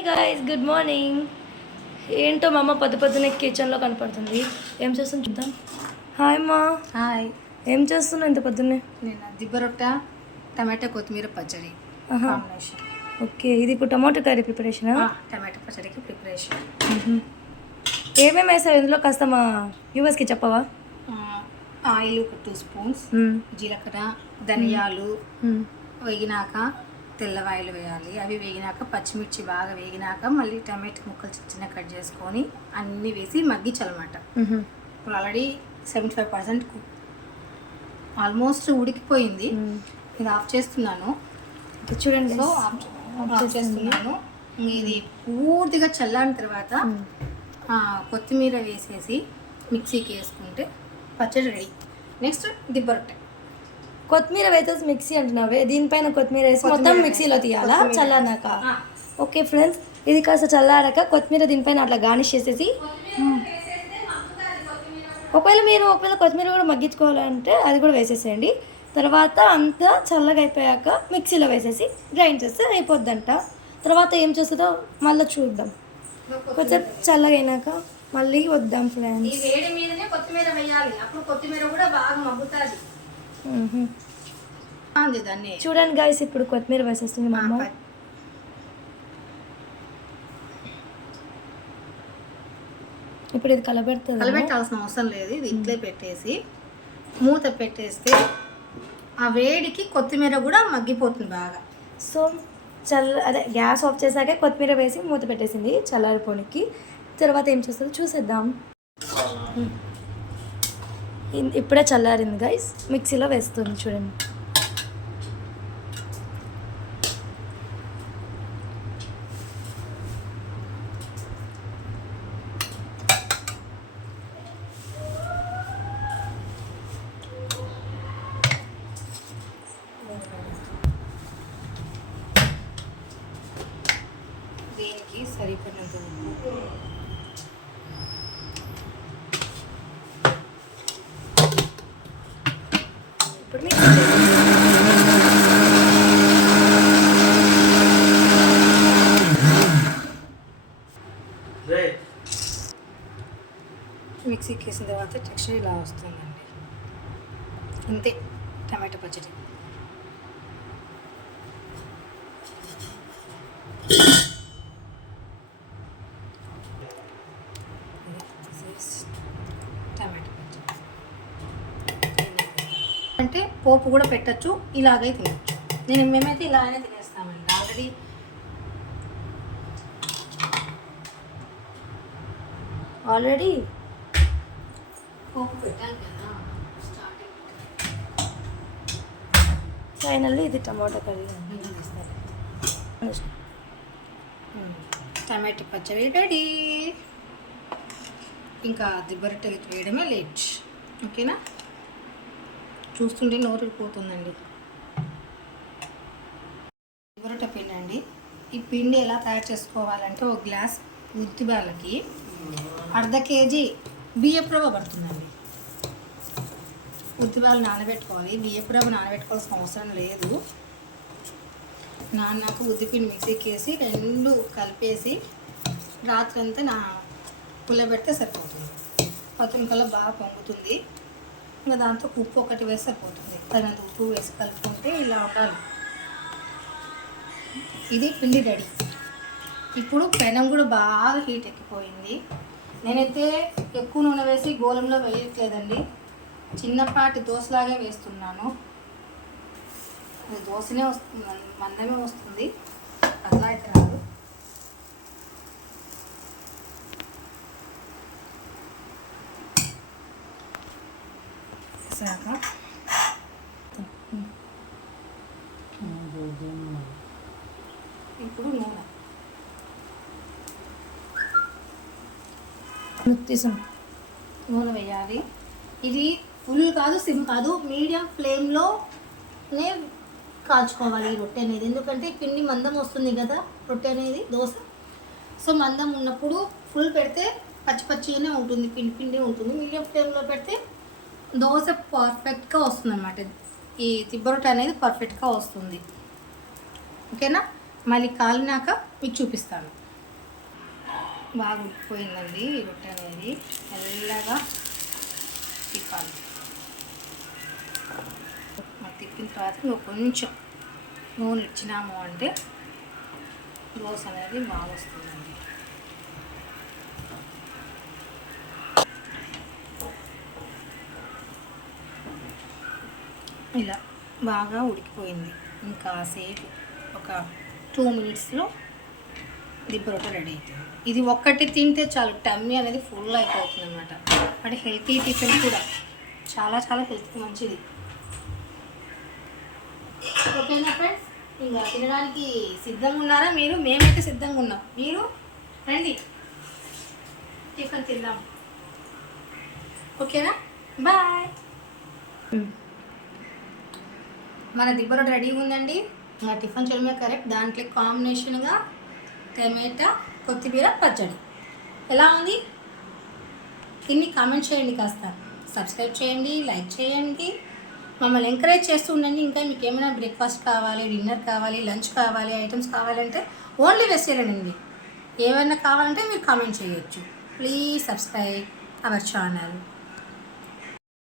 Hi guys, good morning. ఏంటో మా అమ్మ పొద్దున్నే కిచెన్లో కనపడుతుంది. ఏం చేస్తుంది చూద్దాం. హాయ్ అమ్మా. హాయ్. ఏం చేస్తున్నావు ఇంత పొద్దున్నే? నేను దిబ్బరొట్ట టమాటా కొత్తిమీర పచ్చడి కాంబినేషన్. ఓకే, ఇది ఇప్పుడు టమాటో కర్రీ ప్రిపరేషనా? టమాటా పచ్చడికి ప్రిపరేషన్. ఏమేమి వేసావు ఇందులో కాస్త మా వ్యూవర్స్కి చెప్పవా? ఆయిల్ 2 స్పూన్స్, జీలకర్ర, ధనియాలు వేగినాక తెల్లవాయిలు వేయాలి. అవి వేగినాక పచ్చిమిర్చి బాగా వేగినాక మళ్ళీ టమాటా ముక్కలు చిన్న కట్ చేసుకొని అన్నీ వేసి మగ్గించాలన్నమాట. ఇప్పుడు ఆల్రెడీ 75% కుక్ ఆల్మోస్ట్ ఉడికిపోయింది. ఇది ఆఫ్ చేస్తున్నాను చూడండి. సో ఆఫ్ చేస్తున్నాను. ఇది పూర్తిగా చల్లారిన తర్వాత కొత్తిమీర వేసేసి మిక్సీకి వేసుకుంటే పచ్చడి రెడీ. నెక్స్ట్ దిబ్బరొట్టె. కొత్తిమీర వేసేసి మిక్సీ అంటున్నావే, దీనిపైన కొత్తిమీర వేసి మొత్తం మిక్సీలో తీయాలా చల్లారినాక? ఓకే ఫ్రెండ్స్, ఇది కాస్త చల్లారాక కొత్తిమీర దీనిపైన అట్లా గార్నిష్ చేసేసి, ఒకవేళ కొత్తిమీర కూడా మగ్గించుకోవాలంటే అది కూడా వేసేసేయండి. తర్వాత అంతా చల్లగా అయిపోయాక మిక్సీలో వేసేసి గ్రైండ్ చేస్తే అయిపోద్దంట. తర్వాత ఏం చేస్తుందో మళ్ళీ చూద్దాం. కొంచెం చల్లగా అయినాక మళ్ళీ వద్దాం ఫ్రెండ్స్. ఈ వేడి మీదనే కొత్తిమీర వేయాలి, అప్పుడు కొత్తిమీర కూడా బాగా మగ్గుతుంది. దాన్ని చూడండి గాయస్, ఇప్పుడు కొత్తిమీర వేసేస్తుంది మా అమ్మ. ఇప్పుడు ఇది కలబెట్టాల్సిన అవసరం లేదు. ఇది ఇట్లే పెట్టేసి మూత పెట్టేస్తే ఆ వేడికి కొత్తిమీర కూడా మగ్గిపోతుంది బాగా. సో గ్యాస్ ఆఫ్ చేశాకే కొత్తిమీర వేసి మూత పెట్టేసింది చల్లారిపోనికి. తర్వాత ఏం చేస్తుందో చూసేద్దాం. ఇప్పుడే చల్లారింది గైస్, మిక్సీలో వేస్తుంది చూడండి. దీనికి సరిపడినంత ఉప్పు, ఇప్పుడు మిక్సీకి వేసిన తర్వాత టెక్స్చర్ ఇలా వస్తుందండి. అంతే టమాటా పచ్చడి. టమాటా పచ్చడి అంటే పోపు కూడా పెట్టచ్చు, ఇలాగే తినచ్చు. మేమైతే ఇలాగే తినేస్తామండి. ఆల్రెడీ పోపు పెట్టాలి కదా స్టార్టింగ్. ఫైనల్లీ ఇది టమాటా కర్రీ. టమాటా పచ్చడి రెడీ. ఇంకా దిబ్బరొట్టె వేయడమే లేట్. ఓకేనా? చూస్తుంటే నోరుపోతుందండి. దిబ్బరొట్టె పిండి అండి. ఈ పిండి ఎలా తయారు చేసుకోవాలంటే ఒక గ్లాస్ ఉద్దిబాలకి 1/2 కేజీ బియ్యపు రవ్వ పడుతుందండి. ఉద్దిబాలు నానబెట్టుకోవాలి. బియ్యపు రవ్వ నానబెట్టుకోవాల్సిన అవసరం లేదు. నాకు ఉద్దిపిండి మిక్సీకి వేసి 2 కలిపేసి రాత్రి అంతా పుల్లబెడితే సరిపోతుంది. పత్తునికల్లా బాగా పొంగుతుంది. ఇంకా దాంతో ఉప్పు ఒకటి వేసి సరిపోతుంది. తగినంత ఉప్పు వేసి కలుపుకుంటే ఇలా ఉండాలి. ఇది పిండి రెడీ. ఇప్పుడు పెనం కూడా బాగా హీట్ ఎక్కిపోయింది. నేనైతే ఎక్కువ నూనె వేసి గోళంలో వేయట్లేదండి, చిన్నపాటి దోశలాగే వేస్తున్నాను. అది దోశనే వస్తుంది, మందమే వస్తుంది, అట్లా అయితే రాదు. వేసాక ఇప్పుడు నూనె వేయాలి. ఇది ఫుల్ కాదు, సిమ్ కాదు, మీడియం ఫ్లేమ్లోనే కాల్చుకోవాలి ఈ రొట్టె అనేది. ఎందుకంటే పిండి మందం వస్తుంది కదా రొట్టె అనేది, దోశ. సో మందం ఉన్నప్పుడు ఫుల్ పెడితే పచ్చి పచ్చిగానే ఉంటుంది, పిండి పిండి ఉంటుంది. మీడియం ఫ్లేమ్లో పెడితే దోశ పర్ఫెక్ట్గా వస్తుంది అన్నమాట. ఈ దిబ్బరొట్టె అనేది పర్ఫెక్ట్గా వస్తుంది. ఓకేనా? మళ్ళీ కాలినాక మీకు చూపిస్తాను. బాగా ఉడికిపోయిందండి ఈ రొట్టె అనేది. మెల్లగా తిప్పాలి. తిప్పిన తర్వాత కొంచెం నూనె ఇచ్చినాము అంటే దోశ అనేది బాగా వస్తుందండి. ఇలా బాగా ఉడికిపోయింది. ఇంకా సేపు ఒక 2 మినిట్స్లో దిబ్బ రొట్టె రెడీ అవుతుంది. ఇది ఒక్కటి తింటే చాలు, టమ్మీ అనేది ఫుల్ అయిపోతుంది అనమాట. అంటే హెల్తీ టిఫిన్ కూడా చాలా చాలా హెల్త్కి మంచిది. ఓకేనా ఫ్రెండ్స్, ఇంకా తినడానికి సిద్ధంగా ఉన్నారా మీరు? మేమైతే సిద్ధంగా ఉన్నాం. మీరు రండి టిఫిన్ తిందాం. ఓకేనా, బాయ్. మన దిబ్బ రొట్టె రెడీగా ఉందండి. ఇంకా టిఫిన్ చేయడమే కరెక్ట్. దాంట్లో కాంబినేషన్గా టమాటా కొత్తిమీర పచ్చడి. ఎలా ఉంది? దీన్ని కామెంట్ చేయండి, కాస్త సబ్స్క్రైబ్ చేయండి, లైక్ చేయండి, మమ్మల్ని ఎంకరేజ్ చేస్తూ ఉండండి. ఇంకా మీకు ఏమైనా బ్రేక్ఫాస్ట్ కావాలి, డిన్నర్ కావాలి, లంచ్ కావాలి, ఐటమ్స్ కావాలంటే ఓన్లీ వెజిటేరియన్ అండి. ఏమైనా కావాలంటే మీరు కామెంట్ చేయొచ్చు. Please subscribe our channel.